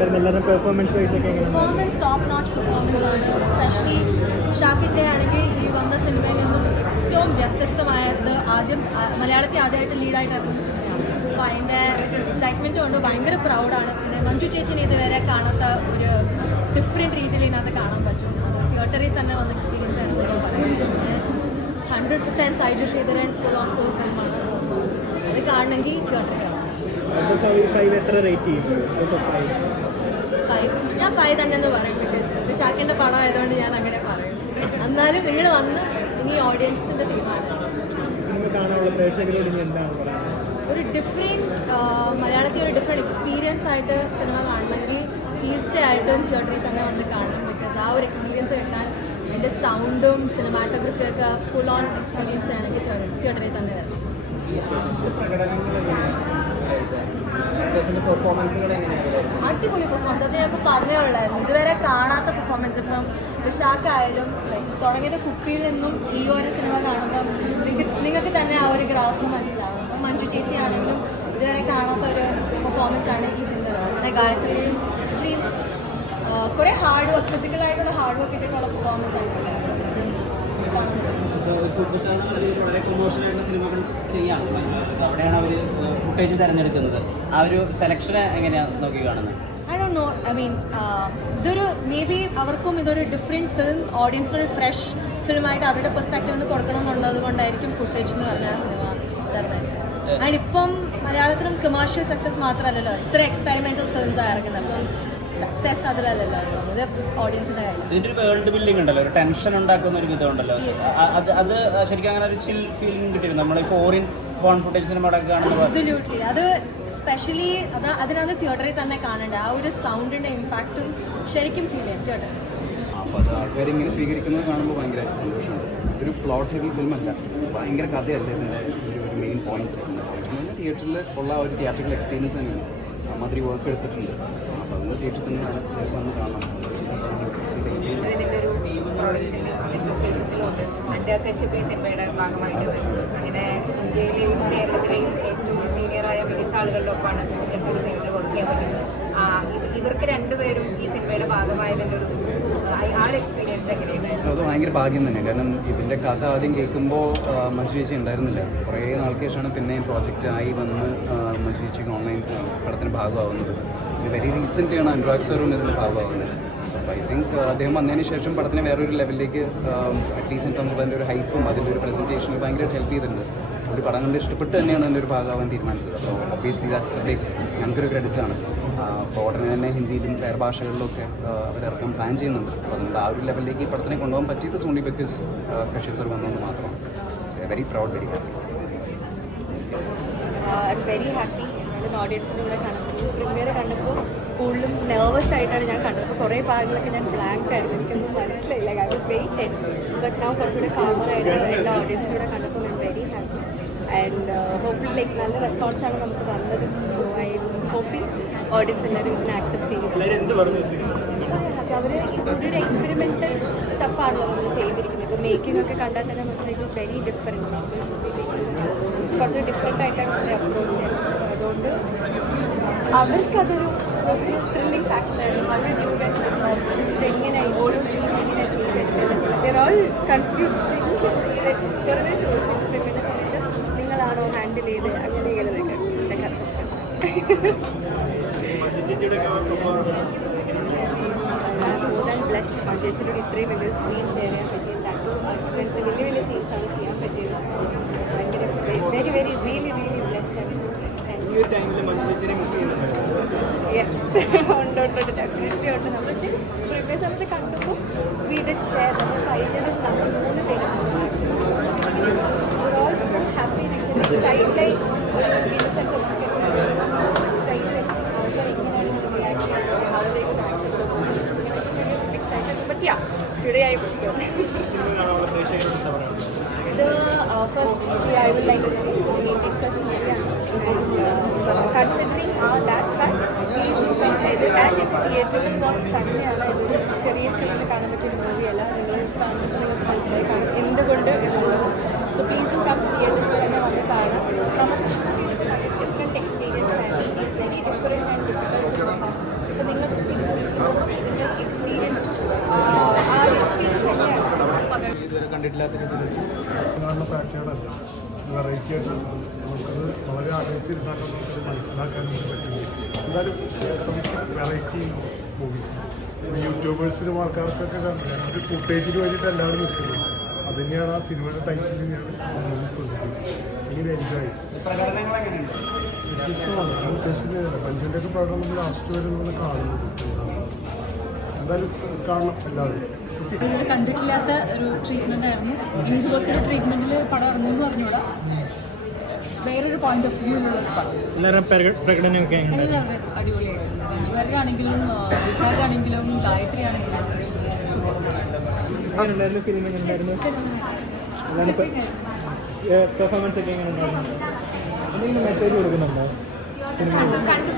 Performance top notch performance ആണ്. Especially ഷാക്കിൻ്റെ ആണെങ്കിൽ ഈ വന്ന സിനിമയിൽ നിന്നും ഏറ്റവും വ്യത്യസ്തമായത് മലയാളത്തിൽ ആദ്യമായിട്ട് ലീഡായിട്ട് ഇറങ്ങുന്ന സിനിമയാണ്. അപ്പോൾ അതിൻ്റെ എക്സൈറ്റ്മെൻറ്റ് കൊണ്ട് ഭയങ്കര പ്രൗഡാണ്. പിന്നെ മഞ്ജു ചേച്ചിനെ ഇതുവരെ കാണാത്ത ഒരു ഡിഫറെൻറ്റ് രീതിയിൽ ഇതിനകത്ത് കാണാൻ പറ്റും. അത് തിയേറ്ററിൽ തന്നെ വന്ന എക്സ്പീരിയൻസ് ആണ് ഞാൻ പറയുന്നത്. 100% Saiju Sreedharan full on full ഫിലിമാണ്. അത് കാണണമെങ്കിൽ തിയേറ്ററിൽ കാണാം. ഞാൻ 5 തന്നെ എന്ന് പറയും. ബിക്കോസ് ഇത് ഷാക്കിൻ്റെ പടം ആയതുകൊണ്ട് ഞാൻ അങ്ങനെ പറയും. എന്നാലും നിങ്ങൾ വന്ന് ഇനി ഓഡിയൻസിൻ്റെ തീരുമാനം. ഒരു ഡിഫറെൻറ്റ് മലയാളത്തിൽ ഒരു ഡിഫറെൻറ്റ് എക്സ്പീരിയൻസ് ആയിട്ട് സിനിമ കാണണമെങ്കിൽ തീർച്ചയായിട്ടും തിയേറ്ററിൽ തന്നെ വന്ന് കാണണം. ബിക്കോസ് ആ ഒരു എക്സ്പീരിയൻസ് കിട്ടാൻ എൻ്റെ സൗണ്ടും സിനിമാറ്റോഗ്രഫിയൊക്കെ ഫുൾ ഓൺ എക്സ്പീരിയൻസ് ആണെങ്കിൽ തിയേറ്ററിൽ തന്നെ വരണം. അടിപൊളി പെർഫോമൻസ്. അത് ഞാൻ പറഞ്ഞേ ഉള്ളായിരുന്നു. ഇതുവരെ കാണാത്ത പെർഫോമൻസ്. ഇപ്പം വിശാഖായാലും തുടങ്ങിയത് കുപ്പിയിൽ നിന്നും ഈ ഒരു സിനിമ കാണുമ്പം നിങ്ങൾക്ക് തന്നെ ആ ഒരു ഗ്രാഫ് മനസ്സിലാവും. അപ്പം മഞ്ജു ചേച്ചി ആണെങ്കിലും ഇതുവരെ കാണാത്ത ഒരു പെർഫോമൻസ് ആണ് ഈ സിനിമ. പിന്നെ ഗായത്രിയും എക്സ്ട്രീം കുറേ ഹാർഡ് വർക്ക്, ഫിസിക്കലായിട്ടുള്ള ഹാർഡ് വർക്ക് ഇട്ടിട്ടുള്ള പെർഫോമൻസ് ആണ്. സൂപ്പർ സ്റ്റാർ എന്ന നിലയിൽ വളരെ പ്രൊമോഷനായിട്ടുള്ള സിനിമകൾ ചെയ്യാം. അവിടെയാണ് അവർ ഫുട്ടേജ് തിരഞ്ഞെടുക്കുന്നത്. ആ ഒരു സെലക്ഷനെ എങ്ങനെയാണ് നോക്കി കാണുന്നത്? I don't know. I mean ഇതൊരു മേ ബി അവർക്കും ഇതൊരു ഡിഫറെൻറ്റ് ഫിലിം ഓഡിയൻസിനൊരു ഫ്രഷ് ഫിലിമായിട്ട് അവരുടെ പെർസ്പെക്റ്റീവ് നിന്ന് കൊടുക്കണമെന്നുള്ളത് കൊണ്ടായിരിക്കും ഫുട്ടേജ് എന്ന് പറഞ്ഞ ആ സിനിമ തിരഞ്ഞെടുക്കുന്നത്. ആൻഡ് ഇപ്പം മലയാളത്തിലും കമേഴ്ഷ്യൽ സക്സസ് മാത്രമല്ലല്ലോ, ഇത്ര എക്സ്പെരിമെൻ്റൽ ഫിലിംസ് ഇറക്കുന്നത്. അപ്പം സക്സസ് അതിലല്ലല്ലോ, ഇത് ഓഡിയൻസിൻ്റെ കാര്യം. ഇതിൻ്റെ ഒരു വേൾഡ് ബിൽഡിംഗ് ഉണ്ടല്ലോ, ഒരു ടെൻഷൻ ഉണ്ടാക്കുന്ന ഒരു വിധമുണ്ടല്ലോ. അത് ശരിക്കും അങ്ങനെ ഒരു ചിൽ ഫീലിംഗ് കിട്ടിയിരുന്നു നമ്മൾ ഈ ഫോറിൻ ഫോൺ ഫുട്ടേജ് സിനിമകളൊക്കെ കാണുമ്പോൾ. അബ്സല്യൂട്ട്ലി. അത് സ്പെഷ്യലി അതിനകത്ത് തിയേറ്ററിൽ തന്നെ കാണേണ്ടത്. ആ ഒരു സൗണ്ടിൻ്റെ ഇമ്പാക്റ്റും ശരിക്കും ഫീൽ ചെയ്യും തിയേറ്ററിൽ. അപ്പോൾ അത് ആൾക്കാരിങ്ങനെ സ്വീകരിക്കുന്നത് കാണുമ്പോൾ ഭയങ്കര സന്തോഷമുണ്ട്. ഇതൊരു പ്ലോട്ട് ഹെവി ഫിലിമല്ല, ഭയങ്കര കഥയല്ല ഇതിൻ്റെ ഒരു മെയിൻ പോയിന്റ്. തിയേറ്ററിൽ ഉള്ള ഒരു തിയേറ്ററിക്കൽ എക്സ്പീരിയൻസ് തന്നെയാണ്. മാതിരി വർക്ക് എടുത്തിട്ടുണ്ട്. അപ്പോൾ അത് തിയേറ്ററിൽ തന്നെ വന്ന് കാണാം. ഇതിൻ്റെ ഒരു പ്രൊഡക്ഷനിൽ സ്പേസസിലുണ്ട്. എൻ്റെ കശ്യപ് ഈ സിനിമയുടെ ഭാഗമായിട്ട് അങ്ങനെ ഇന്ത്യയിലെയും കേരളത്തിലെയും ഏറ്റവും സീനിയറായ മികച്ച ആളുകളിലൊപ്പമാണ് എപ്പോഴും സിനിമയിൽ വർക്ക് ചെയ്യാൻ പറ്റുന്നത്. ഇവർക്ക് രണ്ടുപേരും ഈ സിനിമയുടെ ഭാഗമായതിൻ്റെ ഒരു ആ ഒരു എക്സ്പീരിയൻസ് എങ്ങനെയുണ്ടായിരുന്നു? അത് ഭയങ്കര ഭാഗ്യം തന്നെ. കാരണം ഇതിൻ്റെ കഥ ആദ്യം കേൾക്കുമ്പോൾ മഞ്ജു ചേച്ചി ഉണ്ടായിരുന്നില്ല. കുറേ നാൾക്ക് ശേഷമാണ് പിന്നെയും പ്രോജക്റ്റ് ആയി വന്ന് മഞ്ജു ചേച്ചിക്ക് ഓൺലൈൻ പടത്തിന് ഭാഗമാവുന്നത്. വെരി റീസെൻ്റ്ലിയാണ് അനുരാഗ് സാറും ഇതിൻ്റെ ഭാഗമാവുന്നത്. അപ്പോൾ ഐ തിങ്ക് അദ്ദേഹം വന്നതിന് ശേഷം പടത്തിന് വേറൊരു ലെവലിലേക്ക് അറ്റ്ലീസ്റ്റ് ഇൻ ടേംസ് ഓഫ് അതിൻ്റെ ഒരു ഹൈപ്പും അതിൻ്റെ ഒരു പ്രസൻറ്റേഷനിൽ ഭയങ്കരമായിട്ട് ഹെൽപ്പ് ചെയ്തിട്ടുണ്ട്. ഒരു പടം കണ്ട് ഇഷ്ടപ്പെട്ട് തന്നെയാണ് അതിൻ്റെ ഒരു ഭാഗമാവാൻ തീരുമാനിച്ചത്. അപ്പോൾ ഒബ്വിയസ്ലി ദാറ്റ്സ് എ ബിഗ് ഞങ്ങൾക്കൊരു ക്രെഡിറ്റാണ്. അപ്പോൾ ഉടനെ തന്നെ ഹിന്ദിയിലും വേറെ ഭാഷകളിലൊക്കെ അവരിറക്കാൻ പ്ലാൻ ചെയ്യുന്നുണ്ട്. അപ്പോൾ അതുകൊണ്ട് ആ ഒരു ലെവലിലേക്ക് ഈ പടത്തിനെ കൊണ്ടുപോകാൻ പറ്റിയത് സോണി ബിക്കോസ് കശ്യപ് സർ വന്നുകൊണ്ട് മാത്രമാണ്. Very proud, very happy. Very happy. എന്നാലും ഓഡിയൻസിൻ്റെ കൂടെ കണ്ടു. പ്രീമിയർ കണ്ടപ്പോൾ കൂടുതലും നെർവസ് ആയിട്ടാണ് ഞാൻ കണ്ടത്. അപ്പോൾ കുറേ ഭാഗങ്ങളൊക്കെ ഞാൻ ബ്ലാങ്ക് ആയിരുന്നു, എനിക്കൊന്നും മനസ്സിലായില്ല. I was very tense. But ഞാൻ കുറച്ചുകൂടെ കാമറായിട്ട് എല്ലാ ഓഡിയൻസിനൂടെ കണ്ടപ്പോൾ ഞാൻ very happy. And hopefully like നല്ല റെസ്പോൺസാണ് നമുക്ക് വന്നത്. ഐ ഹോപ്പിംഗ് ഓഡിയൻസ് എല്ലാവരും ഇതിനെ ആക്സെപ്റ്റ് ചെയ്യും. അവർ പുതിയൊരു എക്സ്പെരിമെൻ്റൽ സ്റ്റഫാണല്ലോ നമ്മൾ ചെയ്തിരിക്കുന്നത്. ഇപ്പോൾ മേക്കിംഗ് ഒക്കെ കണ്ടാൽ തന്നെ മനസ്സിലായി ഇറ്റ് വാസ് വെരി ഡിഫറെൻറ്റ്. കുറച്ച് ഡിഫറെൻ്റ് ആയിട്ടാണ് അവർ അപ്രോച്ച് ചെയ്യുന്നത്. സോ അതുകൊണ്ട് അവർക്കതൊരു ത്രില്ലിംഗ് ഫാക്ടറാണ്. വളരെ ന്യൂനെസ് ഇതെങ്ങനെ ഓരോ സീൻസ് എങ്ങനെ ചെയ്തിട്ട് ഓൾ കൺഫ്യൂസ് വെറുതെ ചോദിച്ചിട്ട് പെട്ടെന്ന് സമയത്ത് നിങ്ങളാണോ ഹാൻഡിൽ ചെയ്ത് അങ്ങനെ ഇങ്ങനെ സസ്പെൻസ്. ബ്ലസ്ഡ് ഫൗണ്ടേഷനോട് ഇത്രയും വലിയ സ്ക്രീൻ ഷെയർ ചെയ്യാൻ പറ്റിയത്. അങ്ങനത്തെ വലിയ വലിയ സീൻസാണ് ചെയ്യാൻ പറ്റിയത്. ഭയങ്കര very very really really blessed. ഉണ്ട് ഡെഫിനറ്റ്ലി ഉണ്ട്. നമ്മൾ പ്രീവിയസ് നമ്മൾ കണ്ടപ്പോൾ വി ഡിഡ് ഷെയർ. നമ്മൾ കഴിഞ്ഞത് നമ്മൾ 3 പേര് all happy. Child like innocence of child like ആൾക്കാർ എങ്ങനെയാണ് റിയാക്ട് ചെയ്യുന്നത്, അവരേക്ക് excited. But ya today I will go. ഇത് first I will like to see 18+ മൂവിയാണ്. Considering that fact please do come. And തിയേറ്ററിൽ വാച്ച് തന്നെയാണ്. ഇതൊരു ചെറിയ സ്ക്രീനിൽ കാണാൻ പറ്റിയ മൂവിയല്ല. നിങ്ങൾ കാണുമ്പോൾ നിങ്ങൾക്ക് മനസ്സിലായി കാണും എന്തുകൊണ്ട് എന്നുള്ളത്. സോ പ്ലീസ് ഡു കം തിയേറ്ററിൽ തന്നെ വന്ന് കാണാം. നമുക്ക് ഡിഫറെൻറ്റ് എക്സ്പീരിയൻസ് ആയിരുന്നു. Very different and difficult. അപ്പോൾ നിങ്ങൾക്ക് കണ്ടിട്ടില്ലാത്ത രീതിയിലേക്ക് കാണുന്ന പാക്കേജല്ല വെറൈറ്റി ആയിട്ട് നമുക്കത് വളരെ ആലോചിച്ചിരുന്നാലും നമുക്കത് മനസ്സിലാക്കാനും പറ്റില്ല. എന്തായാലും വെറൈറ്റി മൂവീസ് യൂട്യൂബേഴ്സിനും ആൾക്കാർക്കൊക്കെ ഒരു ഫുട്ടേജിന് വേണ്ടിയിട്ട് എല്ലാവരും നിൽക്കുന്നത് അത് തന്നെയാണ് ആ സിനിമയുടെ ടൈറ്റിൽ തന്നെയാണ് ഇങ്ങനെ എൻജോയ് പ്രകടനങ്ങൾ എങ്ങനെയുണ്ട്? വ്യത്യസ്തമാണ്. ഞാൻ ഉദ്ദേശിക്കുന്നത് പഞ്ചിൻ്റെയൊക്കെ പ്രകടനം നമ്മൾ ലാസ്റ്റ് വരെ നമ്മൾ കാണുന്നത് എന്തായാലും കാണണം എല്ലാവരും. ഇതുവരെ കണ്ടിട്ടില്ലാത്ത ഒരു ട്രീറ്റ്മെൻ്റ് ആയിരുന്നു. ഇനി ഇതുപോലത്തെ ട്രീറ്റ്മെൻറ്റിൽ പടം ഇറങ്ങുമെന്ന് പറഞ്ഞുകൂടാ. വേറൊരു പോയിന്റ് ഓഫ് വ്യൂ ഉള്ള പടം. പ്രകടനമൊക്കെ എല്ലാവരും അടിപൊളിയായിട്ടുണ്ട്. മഞ്ജുവാര്യരാണെങ്കിലും വിശാഖാണെങ്കിലും ഗായത്രി ആണെങ്കിലും പെർഫോമൻസ് ഒക്കെ എങ്ങനെ ഉണ്ടായിരുന്നു? എന്തെങ്കിലും മെസ്സേജ് കൊടുക്കുന്നുണ്ടോ? കണ്ടു